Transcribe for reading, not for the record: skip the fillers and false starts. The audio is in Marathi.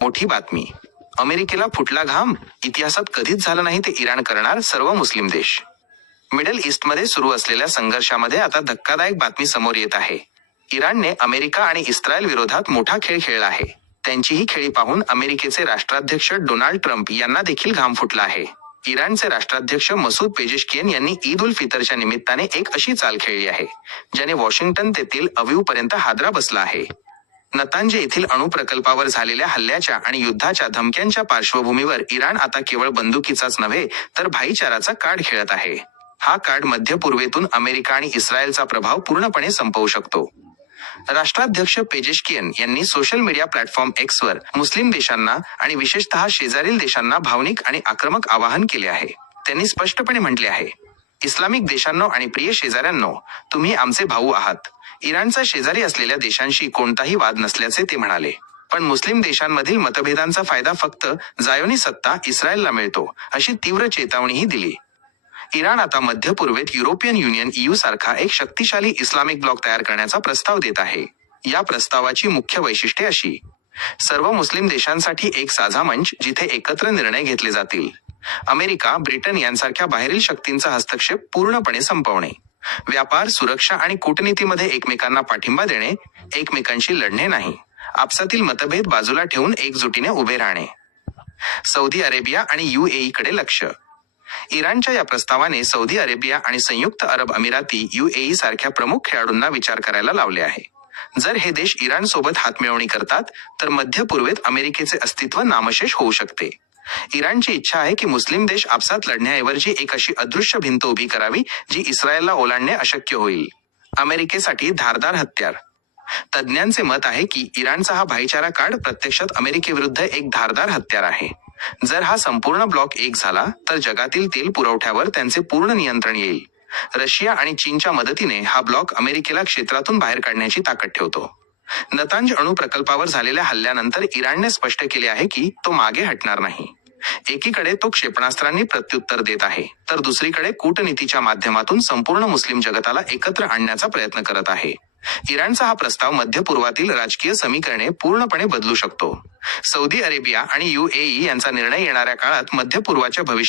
मोठी बातमी. अमेरिकेला फुटला घाम. इतिहासात कधीच झालं नाही ते इराण करणार सर्व मुस्लिम देश. मिडल ईस्टमध्ये सुरू असलेल्या संघर्षामध्ये आता धक्कादायक बातमी समोर येत आहे. इराणने अमेरिका आणि इस्रायल विरोधात मोठा खेळ खेळला आहे. त्यांची ही खेळी पाहून अमेरिकेचे राष्ट्राध्यक्ष डोनाल्ड ट्रम्प यांना देखील घाम फुटला आहे. इराणचे राष्ट्राध्यक्ष मसूद पेजेशकियन यांनी ईद उल फितरच्या निमित्ताने एक अशी चाल खेळली आहे ज्याने वॉशिंग्टन ते तेल अवीवपर्यंत हादरा बसला आहे. नतांज येथील अणुप्रकल्पावर झालेल्या हल्ल्याच्या आणि युद्धाच्या धमक्यांच्या पार्श्वभूमीवर इराण आता केवळ बंदुकीचाच नव्हे तर भाईचाराचा कार्ड खेळत आहे. हा कार्ड मध्य पूर्वेतून अमेरिका आणि इस्रायलचा प्रभाव पूर्णपणे संपवू शकतो. राष्ट्राध्यक्ष पेजेशकियन यांनी सोशल मीडिया प्लॅटफॉर्म एक्सवर मुस्लिम देशांना आणि विशेषतः शेजारील देशांना भावनिक आणि आक्रमक आवाहन केले आहे. त्यांनी स्पष्टपणे म्हटले आहे, इस्लामिक देशांनो आणि प्रिय शेजाऱ्यांनो, तुम्ही आमचे भाऊ आहात. इराणचा शेजारी असलेल्या देशांशी कोणताही वाद नसल्याचे ते म्हणाले. पण मुस्लिम देशांमधील मतभेदांचा फायदा फक्त झायोनी सत्ता इस्रायलला मिळतो, अशी तीव्र चेतावणीही दिली. इराण आता मध्य पूर्वेत युरोपियन युनियन EU सारखा एक शक्तिशाली इस्लामिक ब्लॉक तयार करण्याचा प्रस्ताव देत आहे. या प्रस्तावाची मुख्य वैशिष्ट्ये अशी: सर्व मुस्लिम देशांसाठी एक साझा मंच जिथे एकत्र निर्णय घेतले जातील. अमेरिका, ब्रिटन यांसारख्या बाहेरील शक्तींचा हस्तक्षेप पूर्णपणे संपवणे. व्यापार, सुरक्षा आणि कूटनीतीमध्ये एकमेकांना पाठिंबा देणे, एकमेकांशी लढणे नाही. आपसातील मतभेद बाजूला ठेवून एकजुटीने उभे राहणे. सौदी अरेबिया आणि UAE कडे लक्ष. इराणच्या या प्रस्तावाने सौदी अरेबिया आणि संयुक्त अरब अमिराती UAE सारख्या प्रमुख खेळाडूंना विचार करायला लावले आहे. जर हे देश इराणसोबत हातमिळवणी करतात तर मध्य पूर्वेत अमेरिकेचे अस्तित्व नामशेष होऊ शकते. इराणची इच्छा आहे की मुस्लिम देश आपसात लढण्याऐवजी एक अशी अदृश्य भिंत उभी करावी जी इस्रायलला ओलांडणे अशक्य होईल. अमेरिकेसाठी धारदार हत्यार. तज्ज्ञांचे मत आहे की इराणचा हा भाईचारा कार्ड प्रत्यक्षात अमेरिकेविरुद्ध एक धारदार हत्यार आहे. जर हा संपूर्ण ब्लॉक एक झाला तर जगातील तेल पुरवठ्यावर त्यांचे पूर्ण नियंत्रण येईल. रशिया आणि चीनच्या मदतीने हा ब्लॉक अमेरिकेला क्षेत्रातून बाहेर काढण्याची ताकद ठेवतो. नतांज अणु प्रकल्पावर झालेल्या हल्ल्यानंतर इराणने स्पष्ट केले आहे की तो मागे हटणार नाही. एकीकडे तो क्षेपणास्त्रांनी प्रत्युत्तर देत आहे तर दुसरीकडे कूटनीतीच्या माध्यमातून संपूर्ण मुस्लिम जगताला एकत्र आणण्याचा प्रयत्न करत आहे. इराणचा हा प्रस्ताव मध्य पूर्वातील राजकीय समीकरणे पूर्णपणे बदलू शकतो. सौदी अरेबिया आणि UAE यांचा निर्णय येणाऱ्या काळात मध्य पूर्वाच्या भविष्यात